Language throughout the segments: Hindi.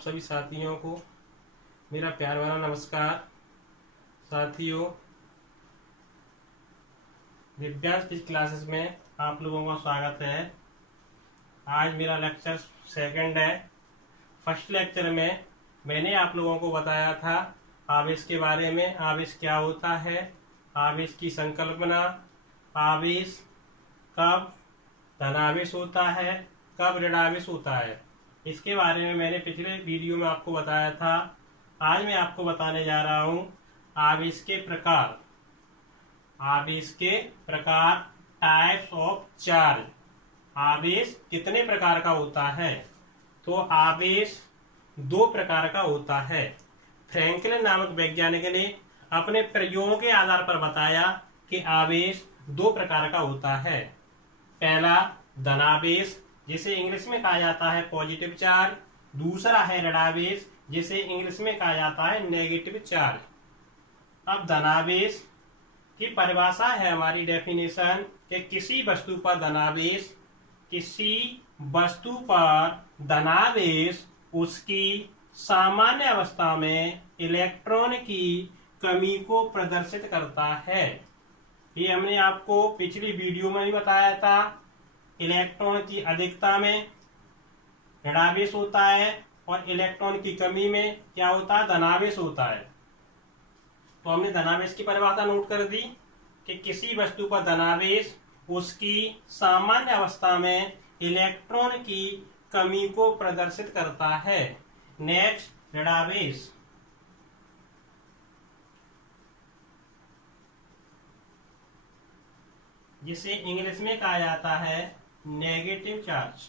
आप सभी साथियों को मेरा प्यार भरा नमस्कार। साथियों, दिव्यांश फिजिक्स क्लासेस में आप लोगों का स्वागत है। आज मेरा लेक्चर सेकंड है। फर्स्ट लेक्चर में मैंने आप लोगों को बताया था आवेश के बारे में। आवेश क्या होता है, आवेश की संकल्पना, आवेश कब धनावेश होता है, कब ऋणावेश होता है, इसके बारे में मैंने पिछले वीडियो में आपको बताया था। आज मैं आपको बताने जा रहा हूं आवेश के प्रकार। आवेश के प्रकार, टाइप्स ऑफ चार्ज। आवेश कितने प्रकार का होता है? तो आवेश दो प्रकार का होता है। फ्रैंकलिन नामक वैज्ञानिक ने अपने प्रयोगों के आधार पर बताया कि आवेश दो प्रकार का होता है। पहला धनावेश, जिसे इंग्लिश में कहा जाता है पॉजिटिव चार्ज। दूसरा है ऋणावेश, जिसे इंग्लिश में कहा जाता है नेगेटिव चार्ज। अब धनावेश की परिभाषा है हमारी डेफिनेशन कि किसी वस्तु पर धनावेश, किसी वस्तु पर धनावेश उसकी सामान्य अवस्था में इलेक्ट्रॉन की कमी को प्रदर्शित करता है। ये हमने आपको पिछली वीडियो में भी बताया था। इलेक्ट्रॉन की अधिकता में ऋणावेश होता है और इलेक्ट्रॉन की कमी में क्या होता है, धनावेश होता है। तो हमने धनावेश की परिभाषा नोट कर दी कि किसी वस्तु पर धनावेश उसकी सामान्य अवस्था में इलेक्ट्रॉन की कमी को प्रदर्शित करता है। नेक्स्ट, ऋणावेश। जिसे इंग्लिश में कहा जाता है नेगेटिव चार्ज।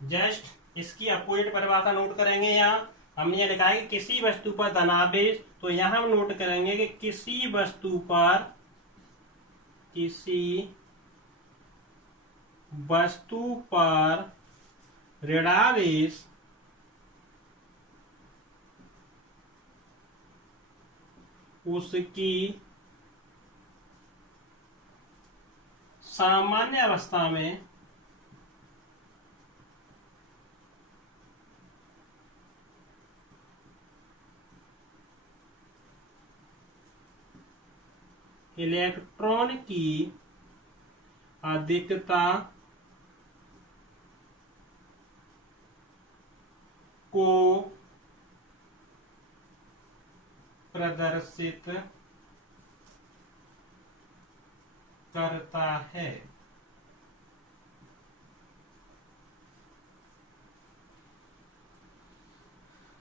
जस्ट इसकी अपोजिट परिभाषा नोट करेंगे। यहाँ हमने ये लिखा है कि किसी वस्तु पर धनावेश, तो यहाँ हम नोट करेंगे कि किसी वस्तु पर ऋणावेश उसकी सामान्य अवस्था में इलेक्ट्रॉन की अधिकता को प्रदर्शित करता है।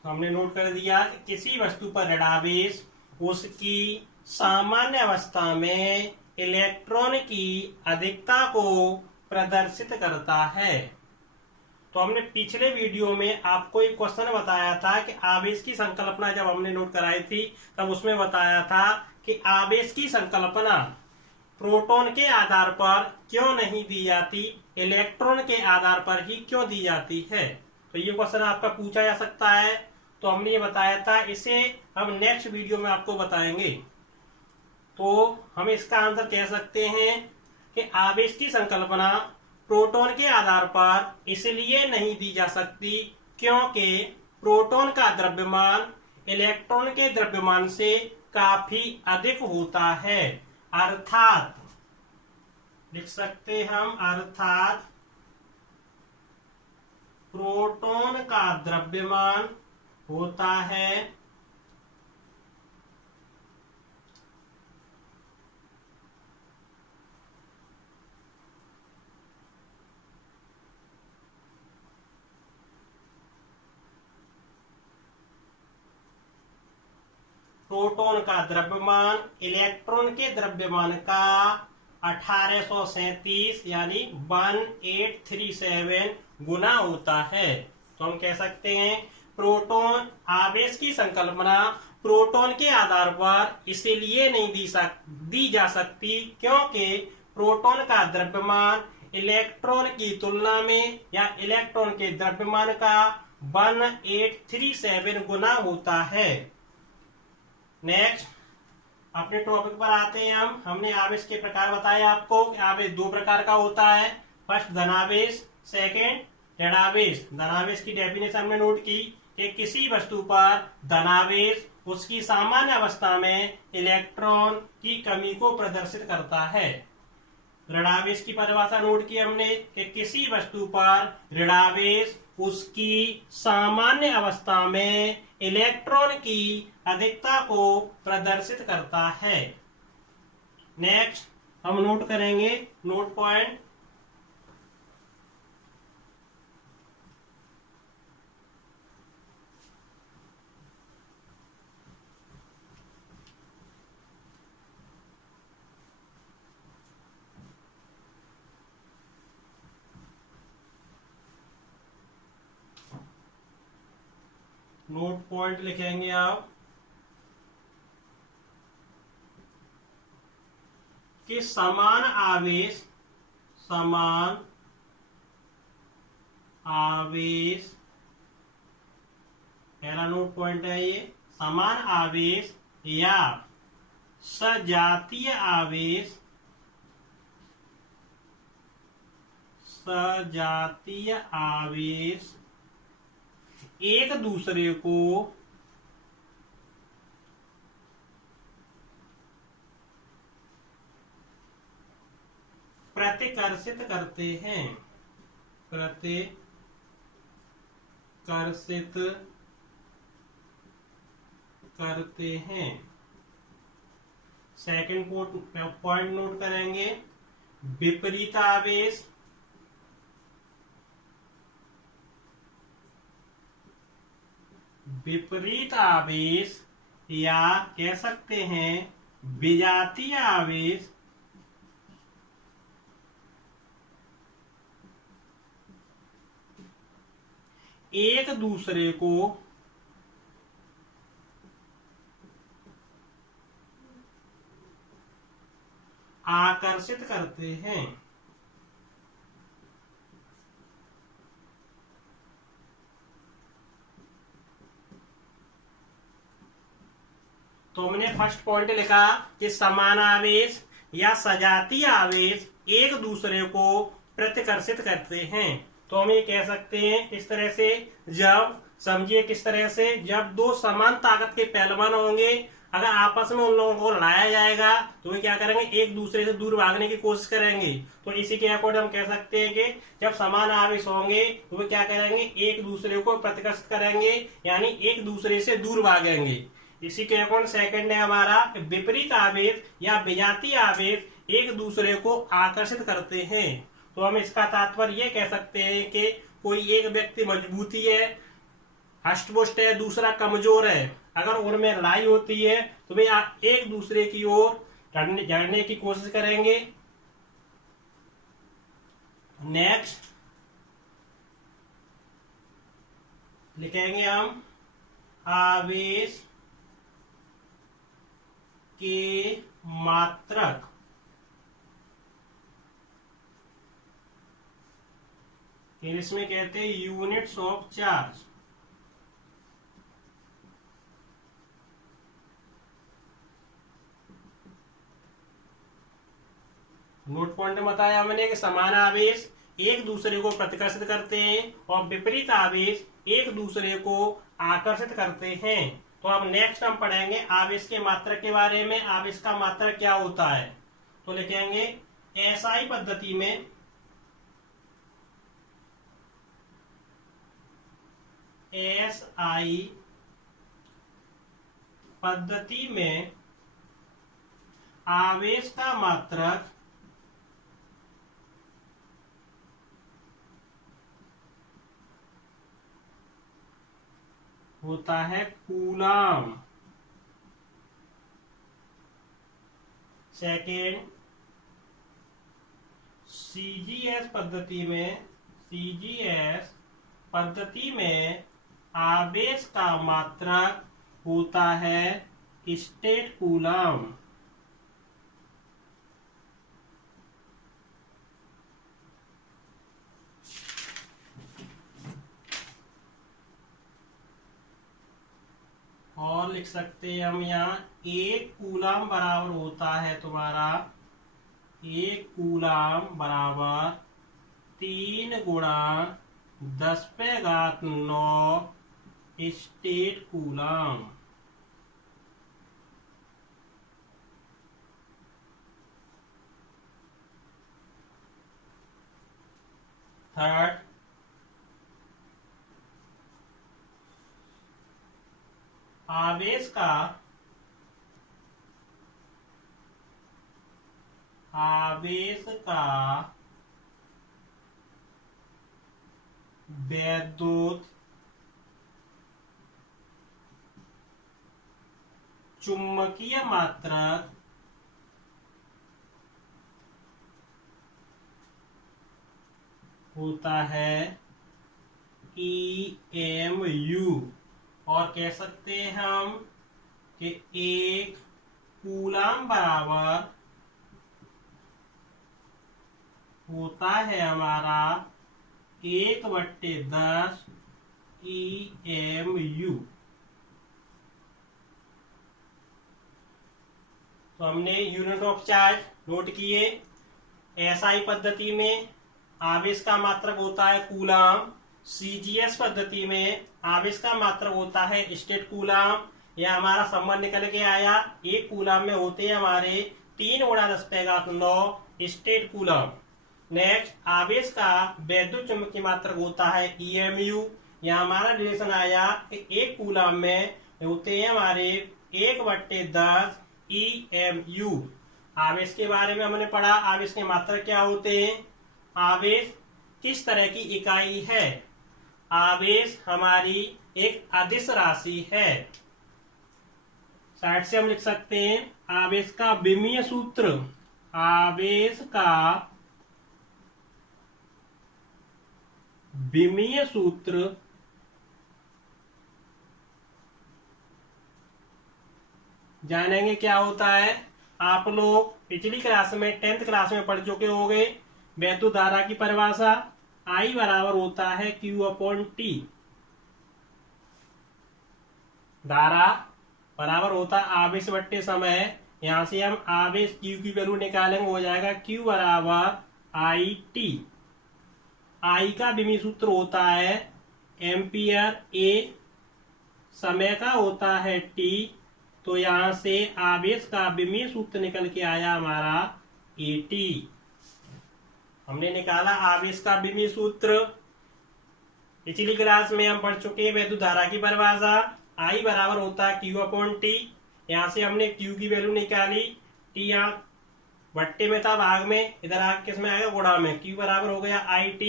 हमने नोट कर दिया कि किसी वस्तु पर ऋणावेश उसकी सामान्य अवस्था में इलेक्ट्रॉन की अधिकता को प्रदर्शित करता है। तो हमने पिछले वीडियो में आपको एक क्वेश्चन बताया था कि आवेश की संकल्पना जब हमने नोट कराई थी तब उसमें बताया था कि आवेश की संकल्पना प्रोटॉन के आधार पर क्यों नहीं दी जाती, इलेक्ट्रॉन के आधार पर ही क्यों दी जाती है। तो ये क्वेश्चन आपका पूछा जा सकता है। तो हमने ये बताया था, इसे हम नेक्स्ट वीडियो में आपको बताएंगे। तो हम इसका आंसर कह सकते हैं कि आवेश की संकल्पना प्रोटॉन के आधार पर इसलिए नहीं दी जा सकती क्योंकि प्रोटॉन का द्रव्यमान इलेक्ट्रॉन के द्रव्यमान से काफी अधिक होता है। अर्थात लिख सकते हम, अर्थात प्रोटॉन का द्रव्यमान होता है प्रोटॉन का द्रव्यमान इलेक्ट्रॉन के द्रव्यमान का 1837 यानी 1837 गुना होता है। तो हम कह सकते हैं प्रोटॉन आवेश की संकल्पना प्रोटॉन के आधार पर इसलिए नहीं दी जा सकती क्योंकि प्रोटॉन का द्रव्यमान इलेक्ट्रॉन की तुलना में या इलेक्ट्रॉन के द्रव्यमान का 1837 गुना होता है। नेक्स्ट, अपने टॉपिक पर आते हैं हमने आवेश के प्रकार बताए आपको कि आवेश दो प्रकार का होता है। First धनावेश, second ऋणावेश। धनावेश की डेफिनेशन हमने नोट की कि किसी वस्तु पर धनावेश उसकी सामान्य अवस्था में इलेक्ट्रॉन की कमी को प्रदर्शित करता है। ऋणावेश की परिभाषा नोट की हमने कि किसी वस्तु पर ऋणावेश उसकी सामान्य अवस्था में इलेक्ट्रॉन की अधिकता को प्रदर्शित करता है। नेक्स्ट हम नोट करेंगे नोट पॉइंट। नोट पॉइंट लिखेंगे आप कि समान आवेश पहला नोट पॉइंट है ये। समान आवेश या सजातीय आवेश एक दूसरे को प्रतिकर्षित करते हैं। सेकंड पॉइंट नोट करेंगे विपरीत आवेश। विपरीत आवेश या कह सकते हैं विजातीय आवेश एक दूसरे को आकर्षित करते हैं। तो हमने फर्स्ट पॉइंट लिखा कि समान आवेश या सजातीय आवेश एक दूसरे को प्रतिकर्षित करते हैं। तो हम ये कह सकते हैं इस तरह से, जब समझिए किस तरह से, जब दो समान ताकत के पहलवान होंगे, अगर आपस में उन लोगों को लड़ाया जाएगा तो वे क्या करेंगे, एक दूसरे से दूर भागने की कोशिश करेंगे। तो इसी के अकॉर्डिंग हम कह सकते हैं कि जब समान आवेश होंगे तो वे क्या करेंगे, एक दूसरे को प्रतिकर्षित करेंगे, यानी एक दूसरे से दूर भागेंगे। इसी के अकॉर्डिंग सेकंड है हमारा विपरीत आवेश या विजातीय आवेश एक दूसरे को आकर्षित करते हैं। तो हम इसका तात्पर्य ये कह सकते हैं कि कोई एक व्यक्ति मजबूती है, हष्टपुष्ट है, दूसरा कमजोर है, अगर उनमें लड़ाई होती है तो वे एक दूसरे की ओर लड़ने की कोशिश करेंगे। नेक्स्ट लिखेंगे हम आवेश के मात्रक। इसमें कहते हैं units of charge. Note point में बताया हमने कि समान आवेश एक दूसरे को प्रतिकर्षित करते हैं और विपरीत आवेश एक दूसरे को आकर्षित करते हैं। तो अब नेक्स्ट हम पढ़ेंगे आवेश के मात्रक के बारे में। आवेश का मात्रक क्या होता है, तो लिखेंगे एसआई पद्धति में आवेश का मात्रक होता है कूलम। सेकेंड सीजीएस पद्धति में आवेश का मात्रक होता है स्टेट कूलम। और और लिख सकते हैं हम यहाँ 1 कूलम बराबर होता है तुम्हारा 1 कूलम बराबर 3 × 10⁻⁹ स्टेट कूलम। थर्ड, आवेश का वैद्युत चुंबकीय मात्रक होता है EMU। और कह सकते हैं हम कि 1 कूलम बराबर होता है हमारा 1/10 EMU। तो हमने यूनिट ऑफ चार्ज नोट किए। SI पद्धति में आवेश का मात्रक होता है कूलम, CGS पद्धति में आवेश का मात्रक होता है स्टेट कूलम। यह हमारा संबंध निकल के आया। 1 कूलम में होते हैं हमारे 3 × 10⁻⁹ स्टेट कूलम। नेक्स्ट, आवेश का वैद्युत चुंबकीय मात्रक होता है EMU। यहाँ हमारा रिलेशन आया कि 1 कूलम में होते हैं हमारे 1/10 EMU। आवेश के बारे में हमने पढ़ा, आवेश के मात्रक क्या होते हैं। आवेश किस तरह की इकाई है। आवेश हमारी एक अदिश राशि है। साइड से हम लिख सकते हैं आवेश का विमीय सूत्र। आवेश का विमीय सूत्र जानेंगे क्या होता है। आप लोग पिछली क्लास में 10th क्लास में पढ़ चुके होंगे। वैद्युत धारा की परिभाषा I बराबर होता है Q/T। धारा बराबर होता है आवेश बट्टे समय। यहां से हम आवेश Q की वैल्यू निकालेंगे, हो जाएगा Q बराबर IT। I का विमीय सूत्र होता है एम्पियर, A समय का होता है T। तो यहां से आवेश का विमीय सूत्र निकल के आया हमारा AT। हमने निकाला आवेश का विमीय सूत्र। पिछली क्लास में हम पढ़ चुके हैं वैद्युत धारा की परिभाषा। I बराबर होता है Q/T। यहाँ से हमने Q की वैल्यू निकाली। T यहाँ बट्टे में था, भाग में, इधर आगे किस में आएगा, गुणा में। Q बराबर हो गया IT।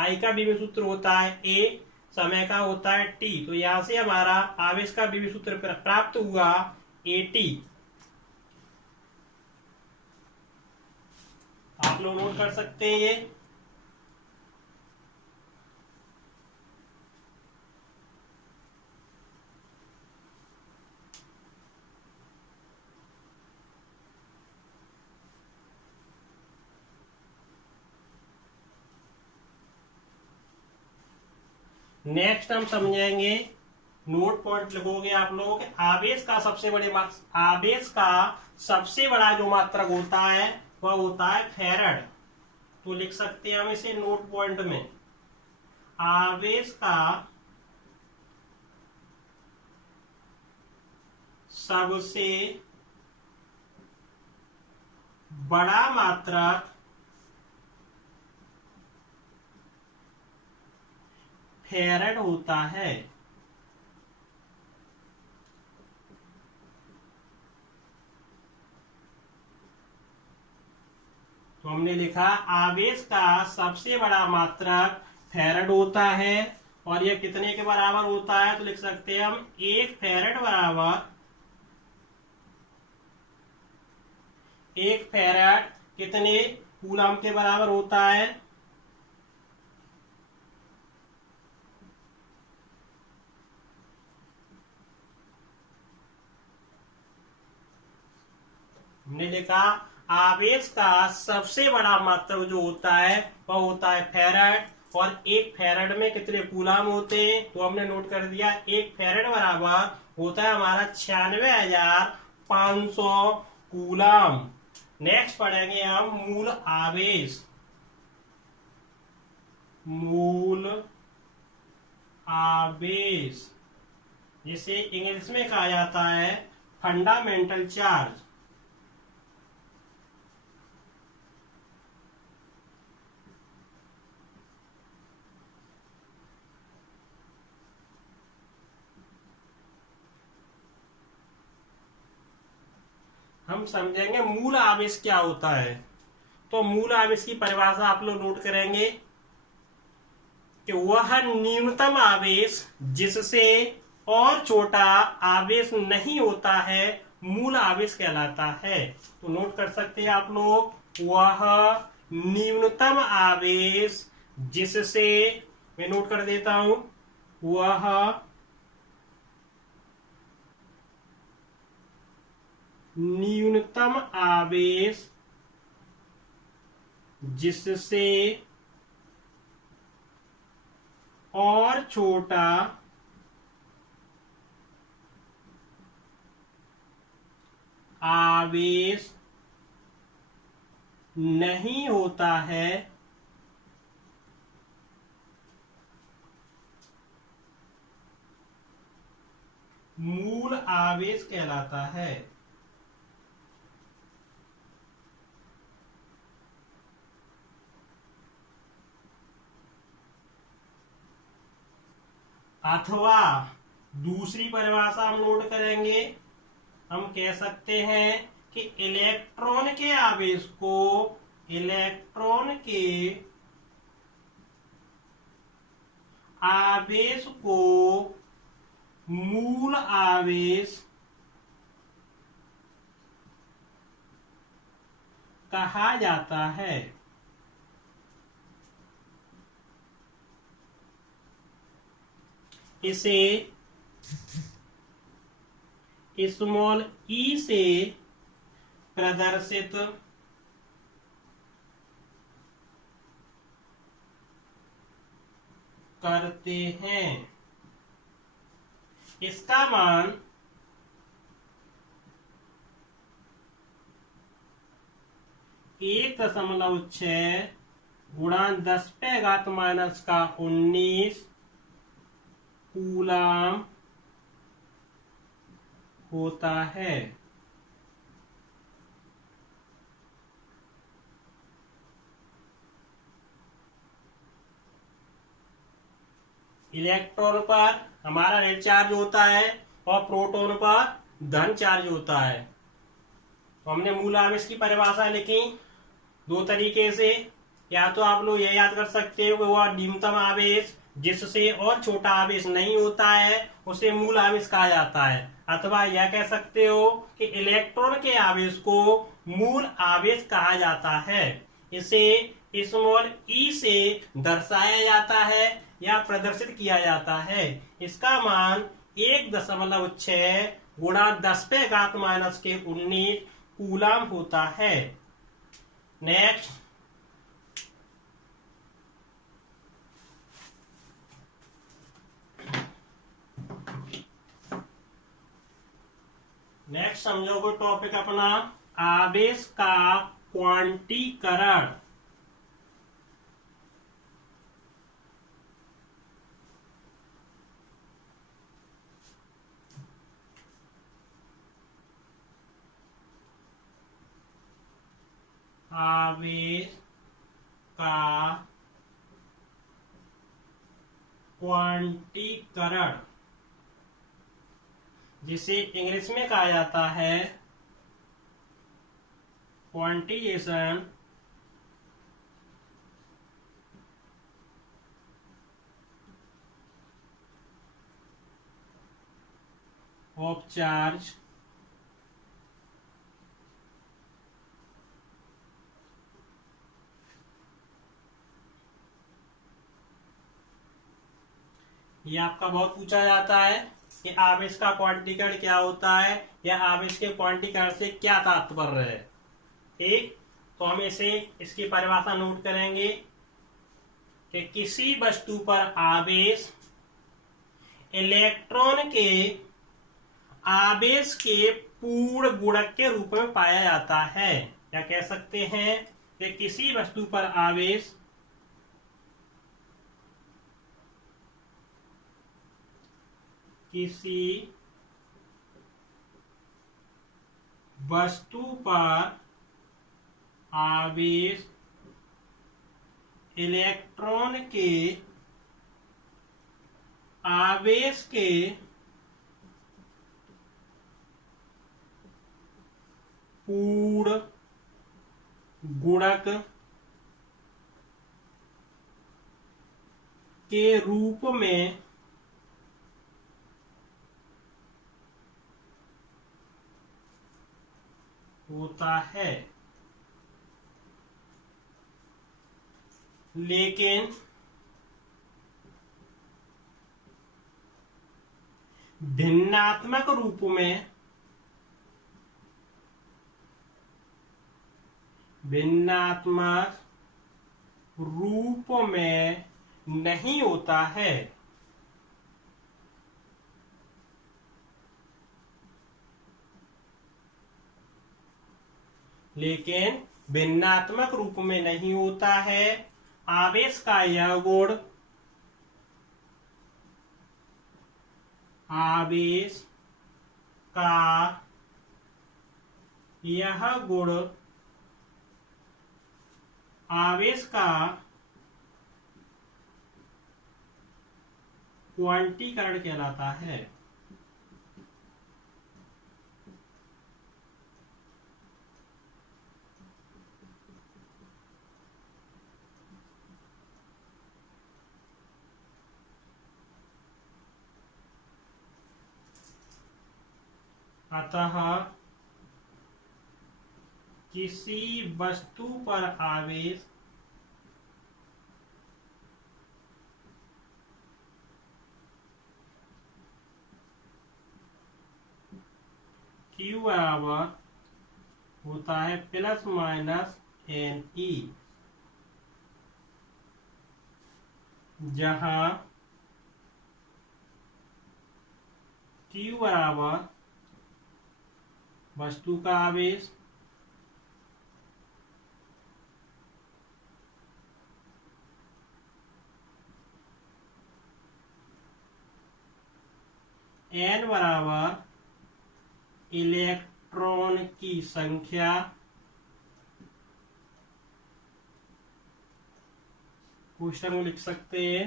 I का विमीय सूत्र होता है A, समय का होता है T। तो यहाँ से हमारा आवेश का विमीय सूत्र प्राप्त हुआ AT। आप लोग नोट कर सकते हैं ये। नेक्स्ट हम समझेंगे, नोट पॉइंट लिखोगे आप लोग। आवेश का सबसे बड़ा जो मात्रक होता है वह होता है फैराड। तो लिख सकते हैं हम इसे नोट पॉइंट में। आवेश का सबसे बड़ा मात्रक फैराड होता है। तो हमने लिखा आवेश का सबसे बड़ा मात्रक फैराड होता है। और यह कितने के बराबर होता है, तो लिख सकते हैं हम 1 फैराड बराबर, 1 फैराड कितने कूलम के बराबर होता है। हमने लिखा आवेश का सबसे बड़ा मात्रक जो होता है वह होता है फैराड। और 1 फैराड में कितने कूलाम होते हैं, तो हमने नोट कर दिया 1 फैराड बराबर होता है हमारा 96,500 कूलाम। नेक्स्ट पढ़ेंगे हम मूल आवेश। मूल आवेश जिसे इंग्लिश में कहा जाता है फंडामेंटल चार्ज। हम समझेंगे मूल आवेश क्या होता है। तो मूल आवेश की परिभाषा आप लोग नोट करेंगे कि वह न्यूनतम आवेश जिससे और छोटा आवेश नहीं होता है मूल आवेश कहलाता है। तो नोट कर सकते हैं आप लोग, वह न्यूनतम आवेश जिससे, मैं नोट कर देता हूं, वह न्यूनतम आवेश जिससे और छोटा आवेश नहीं होता है मूल आवेश कहलाता है। अथवा दूसरी परिभाषा हम नोट करेंगे, हम कह सकते हैं कि इलेक्ट्रॉन के आवेश को, इलेक्ट्रॉन के आवेश को मूल आवेश कहा जाता है। इसे स्मॉल ई से प्रदर्शित करते हैं। इसका मान 1.6 गुणा 10⁻⁻⁰ कूलाम होता है। इलेक्ट्रॉन पर हमारा ऋण चार्ज होता है और प्रोटॉन पर धन चार्ज होता है। तो हमने मूल आवेश की परिभाषा लिखी 2 तरीके से। या तो आप लोग ये याद कर सकते हो कि वह न्यूनतम आवेश जिससे और छोटा आवेश नहीं होता है उसे मूल आवेश कहा जाता है, अथवा यह कह सकते हो कि इलेक्ट्रॉन के आवेश को मूल आवेश कहा जाता है। इसे स्मॉल ई से दर्शाया जाता है या प्रदर्शित किया जाता है। इसका मान 1.6 गुणा 10⁻⁻⁰ कूलाम होता है। नेक्स्ट समझोगे टॉपिक अपना आवेश का क्वांटीकरण। आवेश का क्वांटीकरण जिसे इंग्लिश में कहा जाता है क्वांटिजेशन ऑफ चार्ज। ये आपका बहुत पूछा जाता है कि आवेश का क्वांटीकरण क्या होता है या आवेश के क्वांटीकरण से क्या तात्पर्य है। ठीक, तो हम इसकी परिभाषा नोट करेंगे। कि किसी वस्तु पर आवेश इलेक्ट्रॉन के आवेश के पूर्ण गुणक के रूप में पाया जाता है। क्या कह सकते हैं कि किसी वस्तु पर आवेश किसी वस्तु पर आवेश इलेक्ट्रॉन के आवेश के पूर्ण गुणक के रूप में होता है, लेकिन भिन्नात्मक रूप में नहीं होता है। लेकिन भिन्नात्मक रूप में नहीं होता है। आवेश का यह गुण आवेश का यह गुण आवेश का क्वांटीकरण कहलाता है। अतः किसी वस्तु पर आवेश Q बराबर होता है प्लस माइनस NE, जहां Q बराबर वस्तु का आवेश N बराबर इलेक्ट्रॉन की संख्या क्वेश्चन में लिख सकते हैं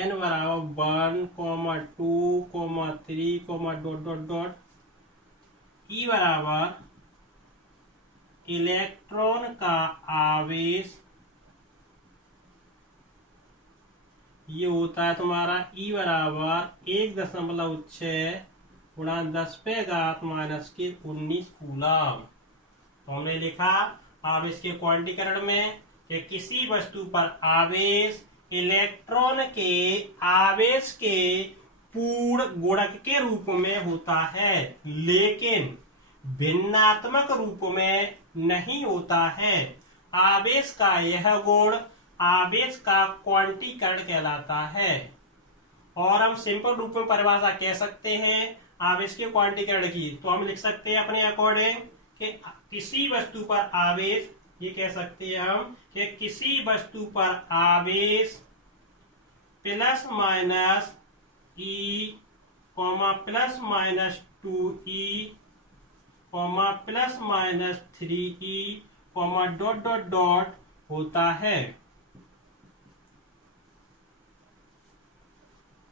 N बराबर 1, 2, 3, डॉट डॉट डॉट। E बराबर इलेक्ट्रॉन का आवेश, ये होता है तुम्हारा E बराबर 1.6 गुणा 10⁻⁻⁻⁰ कूलम। तो हमने लिखा आवेश के क्वांटीकरण में कि किसी वस्तु पर आवेश इलेक्ट्रॉन के आवेश के पूर्ण गुणक के रूप में होता है, लेकिन भिन्नात्मक रूप में नहीं होता है। आवेश का यह गुण आवेश का क्वांटीकरण कहलाता है। और हम सिंपल रूप में परिभाषा कह सकते हैं आवेश के क्वांटीकरण की, तो हम लिख सकते हैं अपने अकॉर्डिंग कि किसी वस्तु पर आवेश, ये कह सकते हैं हम कि किसी वस्तु पर आवेश plus minus E, plus minus 2E, plus minus 3E, dot dot dot होता है।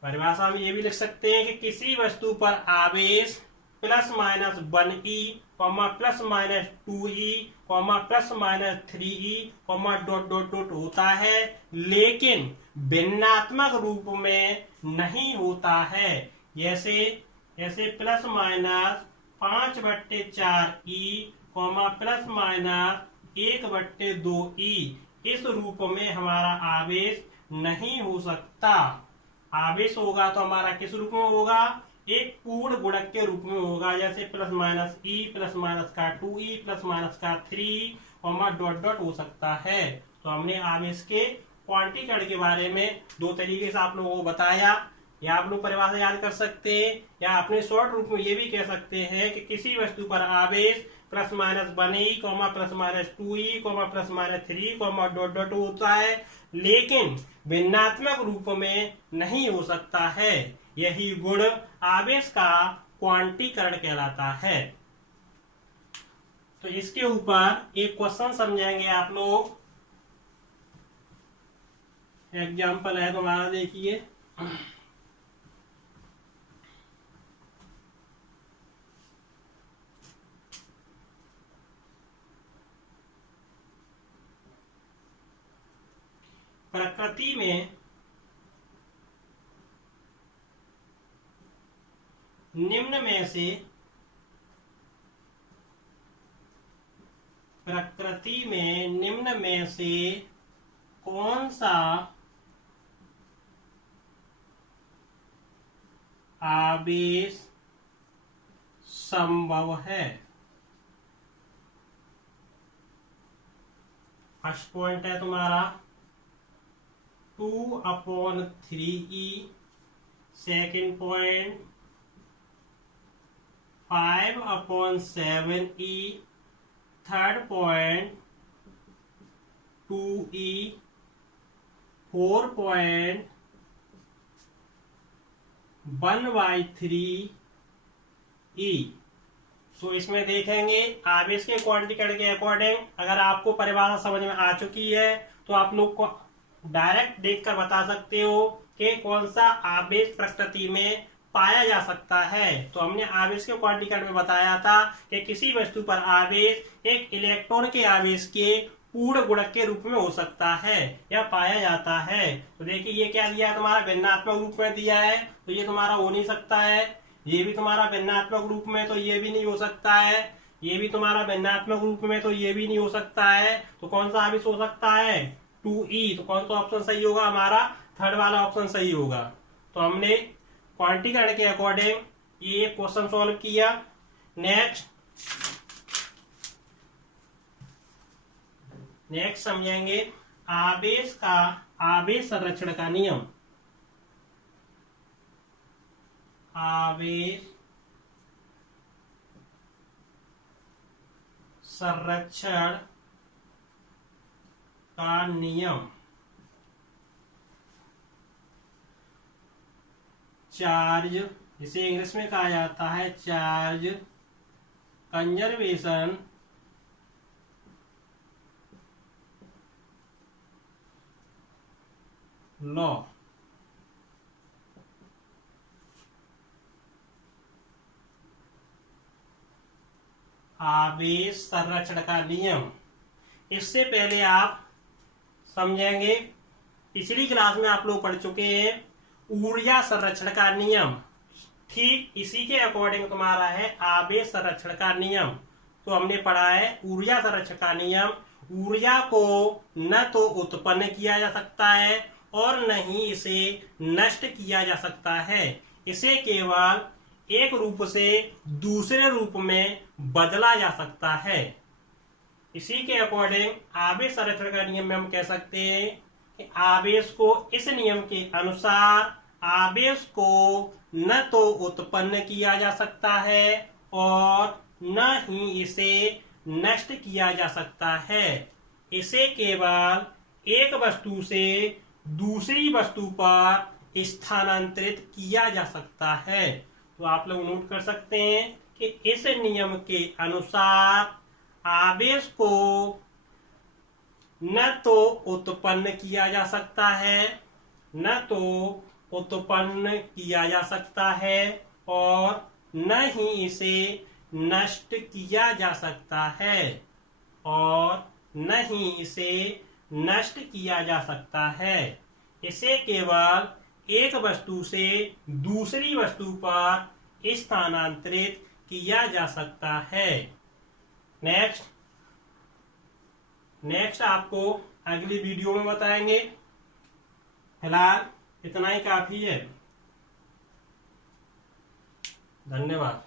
परिभाषा में ये भी लिख सकते हैं कि किसी वस्तु पर आवेश plus minus 1E, plus minus 2E, plus minus 3E, dot dot dot होता है, लेकिन भिन्नात्मक रूप में नहीं होता है। जैसे plus minus 5/4E, plus minus 1/2E, इस रूप में हमारा आवेश नहीं हो सकता। आवेश होगा तो हमारा किस रूप में होगा? एक पूर्ण गुणक के रूप में होगा, जैसे plus minus E, plus minus का 2E, प्लस माइनस का 3, कॉमा डॉट डॉट हो सकता है। तो हमने आवेश के क्वांटीकरण के बारे में दो तरीके से आप लोगों को बताया। या आप लोग परिभाषा याद कर सकते हैं, या अपने शॉर्ट रूप में ये भी कह सकते हैं कि किसी वस्तु पर आवेश plus minus 1e, plus minus 2e, plus minus 3, dot dot होता है, लेकिन भिन्नात्मक रूप में नहीं हो सकता है। यही गुण आवेश का क्वांटीकरण कहलाता है। तो इसके ऊपर एक क्वेश्चन समझेंगे आप लोग। एग्जाम्पल है तुम्हारा, देखिए। प्रकृति में निम्न में से कौन सा आवेश संभव है? फर्स्ट पॉइंट है तुम्हारा 2/3e, second point 5/7e, third point 2e, 4.1/3e। तो इसमें देखेंगे आवेश के क्वांटीकरण के अकॉर्डिंग, अगर आपको परिभाषा समझ में आ चुकी है तो आप लोग को डायरेक्ट देखकर बता सकते हो कि कौन सा आवेश प्रकृति में पाया जा सकता है। तो हमने आवेश के क्वांटीकरण में बताया था कि किसी वस्तु पर आवेश एक इलेक्ट्रॉन के आवेश के पूर्ण गुणक के रूप में हो सकता है या पाया जाता है। तो देखिए ये क्या दिया है तुम्हारा, भिन्नात्मक रूप में दिया है, तो ये तुम्हारा हो नहीं सकता है। ये भी तुम्हारा भिन्नात्मक रूप में, तो ये भी नहीं हो सकता है। ये भी तुम्हारा भिन्नात्मक रूप में, तो ये भी नहीं हो सकता है। तो कौन सा आवेश हो सकता है? 2e। तो कौन सा ऑप्शन सही होगा हमारा? थर्ड वाला ऑप्शन सही होगा। तो हमने क्वांटीकरण के अकॉर्डिंग ये क्वेश्चन सॉल्व किया। नेक्स्ट समझेंगे आवेश संरक्षण का नियम। आवेश संरक्षण का नियम। चार्ज, जिसे इंग्लिश में कहा जाता है चार्ज कंजर्वेशन लॉ। आवेश संरक्षण का नियम। इससे पहले आप समझेंगे, पिछली क्लास में आप लोग पढ़ चुके हैं ऊर्जा संरक्षण का नियम। ठीक इसी के अकॉर्डिंग तुम्हारा है आवेश संरक्षण का नियम। तो हमने पढ़ा है ऊर्जा संरक्षण का नियम। ऊर्जा को न तो उत्पन्न किया जा सकता है और न ही इसे नष्ट किया जा सकता है। इसे केवल एक रूप से दूसरे रूप में बदला जा सकता है। इसी के अकॉर्डिंग आवेश संरक्षण का नियम में हम कह सकते हैं कि आवेश को इस नियम के अनुसार आवेश को न तो उत्पन्न किया जा सकता है और न ही इसे नष्ट किया जा सकता है। इसे केवल एक वस्तु से दूसरी वस्तु पर स्थानांतरित किया जा सकता है। तो आप लोग नोट कर सकते हैं कि इस नियम के अनुसार आवेश को न तो उत्पन्न किया जा सकता है, न तो उत्पन्न किया जा सकता है और न ही इसे नष्ट किया जा सकता है, और न ही इसे नष्ट किया जा सकता है। इसे केवल एक वस्तु से दूसरी वस्तु पर स्थानांतरित किया जा सकता है। नेक्स्ट आपको अगली वीडियो में बताएंगे। फिलहाल इतना ही काफी है। धन्यवाद।